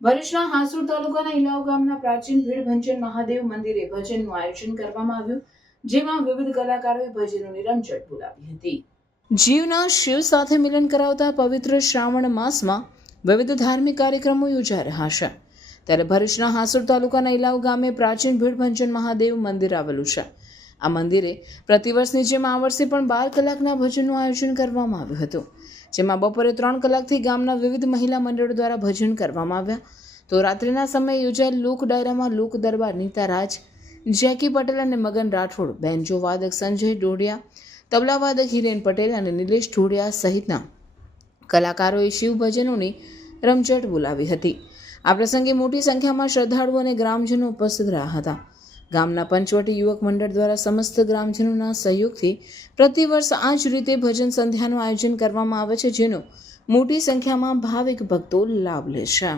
ભરૂચના હાંસોડ તાલુકાના ઇલાવ ગામના પ્રાચીન ભીડભંજન મહાદેવ મંદિરે ભજનનું આયોજન કરવામાં આવ્યું, જેમાં વિવિધ કલાકારોએ ભજનોની રમઝટ બોલાવી હતી. જીવના શિવ સાથે મિલન કરાવતા પવિત્ર શ્રાવણ માસમાં વિવિધ ધાર્મિક કાર્યક્રમો યોજાઈ રહ્યા છે. ત્યારે ભરૂચના હાંસોડ તાલુકાના ઇલાવ ગામે પ્રાચીન ભીડભંજન મહાદેવ મંદિર આવેલું છે. આ મંદિરે પ્રતિવર્ષની જેમ આ વર્ષે પણ 12 કલાકના ભજનનું આયોજન કરવામાં આવ્યું હતું, જેમાં બપોરે 3 કલાકથી ગામના વિવિધ મહિલા મંડળો દ્વારા ભજન કરવામાં આવ્યા. તો રાત્રિના સમયે યોજાયેલ લોક ડાયરામાં લોક દરબાર નીતા રાજ, જેકી પટેલ અને મગન રાઠોડ, બેન્જો વાદક સંજય ડોડિયા, તબલા વાદક હિરેન પટેલ અને નિલેશ ઢોડિયા સહિતના કલાકારોએ શિવ ભજનોની રમઝટ બોલાવી હતી. આ પ્રસંગે મોટી સંખ્યામાં શ્રદ્ધાળુઓ અને ગ્રામજનો ઉપસ્થિત રહ્યા હતા. ગામના પંચવટી યુવક મંડળ દ્વારા સમસ્ત ગ્રામજનોના સહયોગથી પ્રતિવર્ષ આ જ રીતે ભજન સંધ્યાનું આયોજન કરવામાં આવે છે, જેનો મોટી સંખ્યામાં ભાવિક ભક્તો લાભ લે છે.